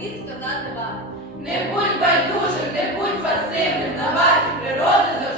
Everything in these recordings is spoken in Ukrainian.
тобі сказати вам. Не будь байдужим, не будь пасивним, на давай природи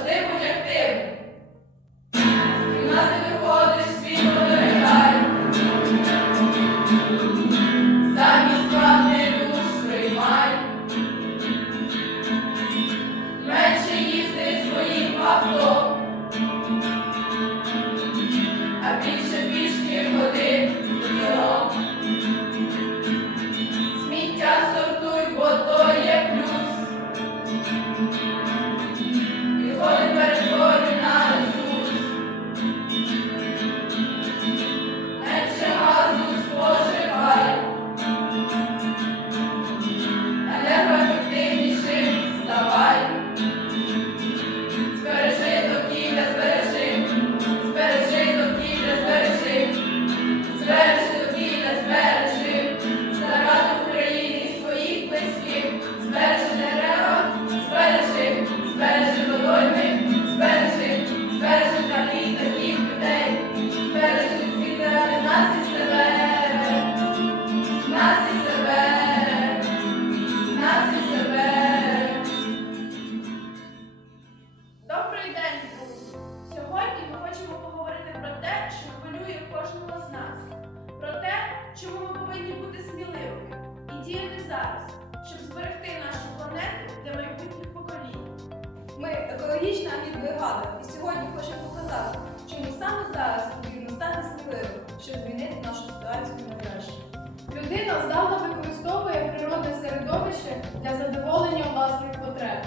екологічна агітбригада, і сьогодні хочемо показати, чому саме зараз потрібно стати сміливим, щоб змінити нашу ситуацію на краще. Людина здавна використовує природне середовище для задоволення власних потреб.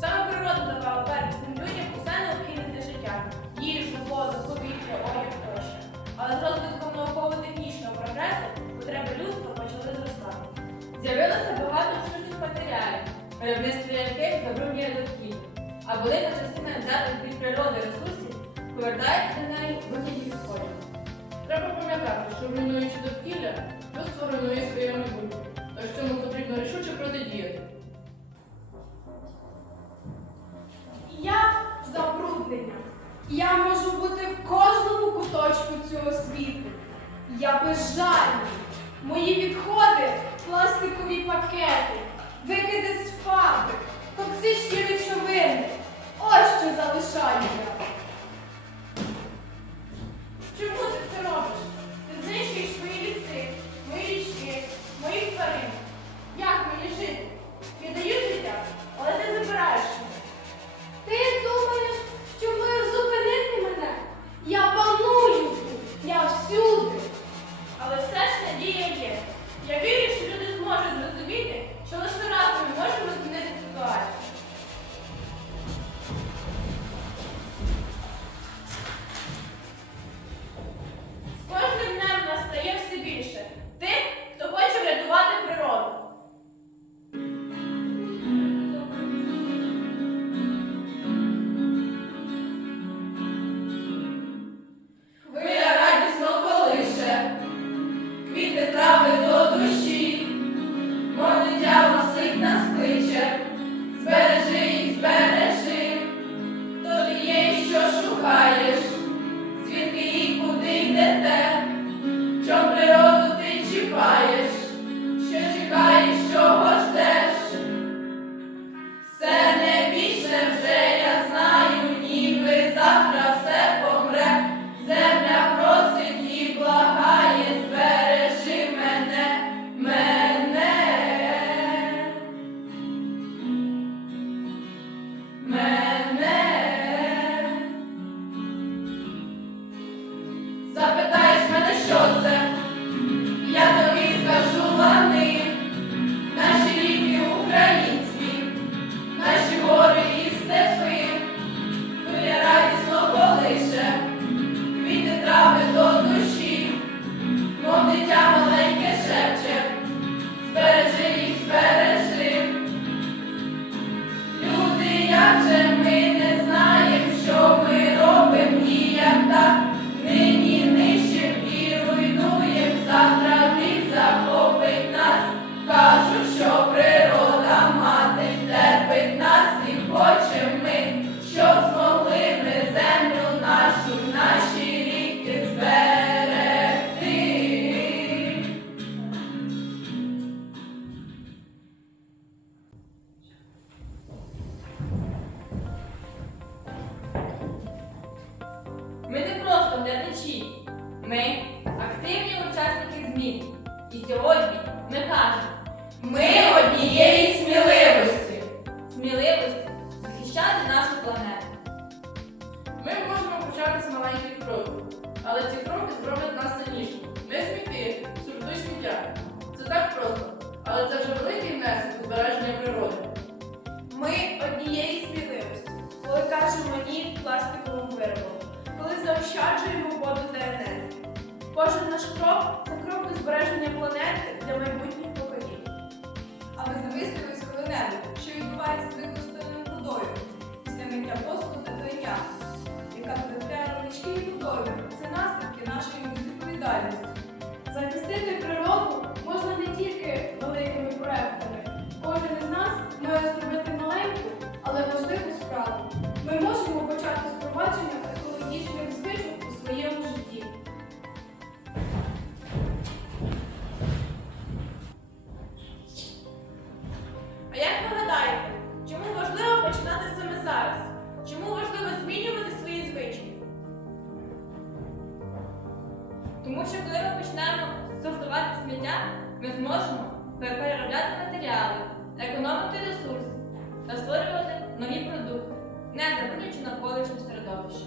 Саме природа давала первісним людям усе необхідне для життя, їжу, воду, повітря. Я можу бути в кожному куточку цього світу. Я безжальний. Мої відходи пластикові пакети, викиди з фабрик, токсичні телеглядачі. Ми активні учасники змін. І сьогодні ми кажемо Ми однієї сміливості. сміливості захищати нашу планету. Ми можемо почати з маленьких Тому що коли ми почнемо сортувати сміття, ми зможемо переробляти матеріали, економити ресурси та створювати нові продукти, не забруднюючи навколишнє середовище.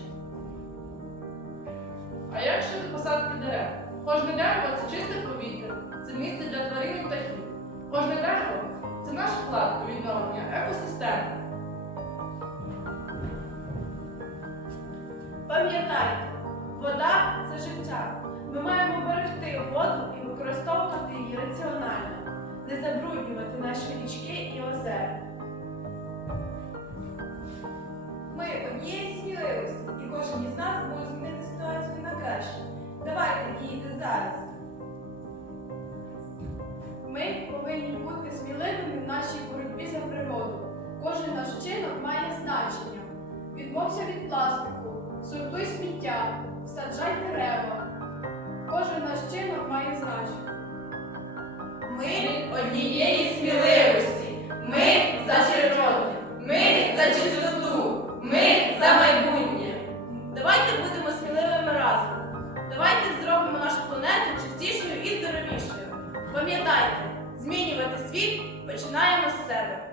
А як щодо посадки дерев? Кожне дерево це чисте повітря, це місце для тварин і птахів. Кожне дерево це наш вклад у відновлення екосистеми. Пам'ятайте, вода це життя. Ми маємо берегти воду і використовувати її раціонально, не забруднювати наші річки і озера. Ми однієї сміливості, і кожен із нас може змінити ситуацію на краще. Давайте діяти зараз. Ми повинні бути сміливими в нашій боротьбі за природу. Кожен наш вчинок має значення. Відмовся від пластику, сортуй сміття, саджай дерева. всієї сміливості. Ми за чироти, ми за чистоту, ми за майбутнє. Давайте будемо сміливими разом. Давайте зробимо нашу планету чистішою і здоровішою. Пам'ятайте, змінювати світ починаємо з себе.